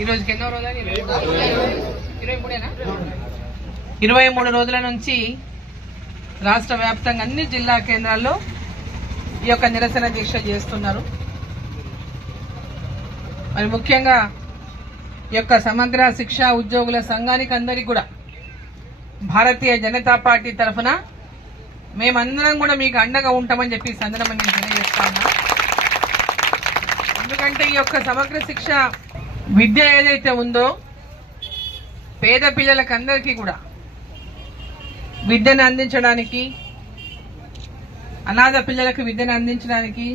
ఈ రోజుకి ఎన్నో రోజులు? 23 రోజుల నుంచి రాష్ట్ర వ్యాప్తంగా అన్ని జిల్లా కేంద్రాల్లో ఈ యొక్క నిరసన దీక్ష చేస్తున్నారు. మరి ముఖ్యంగా ఈ యొక్క సమగ్ర శిక్షా ఉద్యోగుల సంఘానికి అందరికీ కూడా భారతీయ జనతా పార్టీ తరఫున మేమందరం కూడా మీకు అండగా ఉంటామని చెప్పి సందర్భంగా నేను తెలియజేస్తా ఉన్నా. ఎందుకంటే ఈ యొక్క సమగ్ర శిక్ష విద్య ఏదైతే ఉందో పేద పిల్లలకు అందరికీ కూడా విద్యను అందించడానికి, అనాథ పిల్లలకు విద్యను అందించడానికి,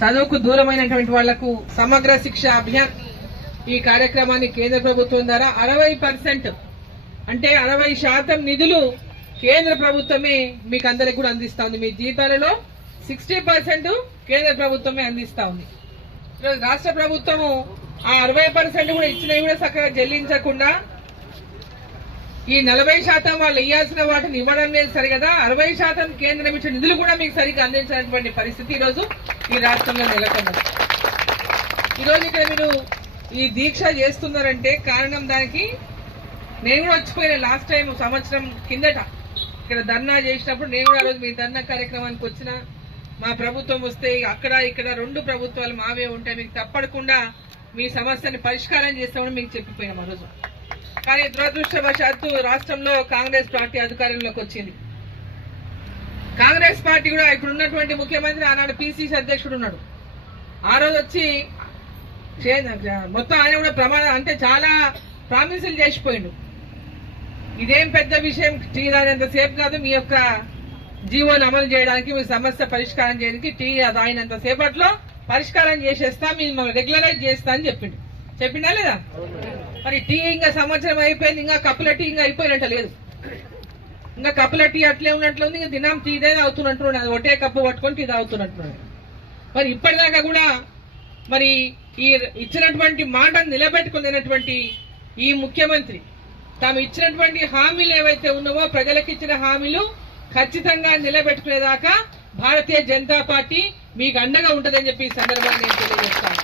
చదువుకు దూరమైనటువంటి వాళ్లకు సమగ్ర శిక్ష అభియాన్ ఈ కార్యక్రమాన్ని కేంద్ర ప్రభుత్వం ద్వారా 60% అంటే 60% నిధులు కేంద్ర ప్రభుత్వమే మీకు అందరికి కూడా అందిస్తా ఉంది. మీ జీతాలలో 60% కేంద్ర ప్రభుత్వమే అందిస్తా ఉంది. ఈరోజు రాష్ట్ర ప్రభుత్వము ఆ 60% కూడా ఇచ్చినవి కూడా చక్కగా చెల్లించకుండా ఈ 40% వాళ్ళు ఇవ్వాల్సిన వాటిని ఇవ్వడం లేదు సరి కదా. 60% కేంద్రం ఇచ్చిన నిధులు కూడా మీకు సరిగ్గా అందించినటువంటి పరిస్థితి ఈరోజు ఈ రాష్ట్రంలో నెలకొన్నది. ఈరోజు ఇక్కడ మీరు ఈ దీక్ష చేస్తున్నారంటే కారణం దానికి నేను కూడా వచ్చిపోయిన లాస్ట్ టైం సంవత్సరం కిందట ఇక్కడ ధర్నా చేసినప్పుడు నేను కూడా ఆ రోజు మీ ధర్నా కార్యక్రమానికి వచ్చిన, మా ప్రభుత్వం వస్తే అక్కడ ఇక్కడ 2 ప్రభుత్వాలు మావే ఉంటాయి, మీకు తప్పకుండా మీ సమస్యని పరిష్కారం చేస్తామని మీకు చెప్పిపోయినాం ఆ రోజు. కానీ దురదృష్టవశాత్తు రాష్ట్రంలో కాంగ్రెస్ పార్టీ అధికారంలోకి వచ్చింది. కాంగ్రెస్ పార్టీ కూడా ఇప్పుడు ఉన్నటువంటి ముఖ్యమంత్రి ఆనాడు పిసిసి అధ్యక్షుడు ఉన్నాడు. ఆ రోజు వచ్చి మొత్తం ఆయన కూడా ప్రమాదం అంటే చాలా ప్రామిసులు చేసిపోయిండు. ఇదేం పెద్ద విషయం టీ తాగినంతసేపు కాదు, మీ యొక్క జీవోని అమలు చేయడానికి, మీ సమస్య పరిష్కారం చేయడానికి టీ తాగినంత సేపట్లో పరిష్కారం చేసేస్తా, మిమ్మల్ని రెగ్యులరైజ్ చేస్తా అని చెప్పిండా లేదా? మరి టీ ఇంకా సంవత్సరం అయిపోయింది, ఇంకా కప్పుల టీ ఇంకా అయిపోయినట్టు లేదు. ఇంకా కప్పుల టీ అట్లే ఉన్నట్లు ఉంది. ఇంకా దినం టీదే తాగుతున్నట్టు, అది ఒకటే కప్పు పట్టుకొని టీ తాగుతున్నట్టు. మరి ఇప్పటిదాకా కూడా మరి ఈ ఇచ్చినటువంటి మాటను నిలబెట్టుకునేటువంటి ఈ ముఖ్యమంత్రి తాము ఇచ్చినటువంటి హామీలు ఏవైతే ఉన్నావో ప్రజలకు ఇచ్చిన హామీలు ఖచ్చితంగా నిలబెట్టుకునేదాకా భారతీయ జనతా పార్టీ మీకు అండగా ఉంటుందని చెప్పి ఈ సందర్భంగా నేను తెలియజేస్తాను.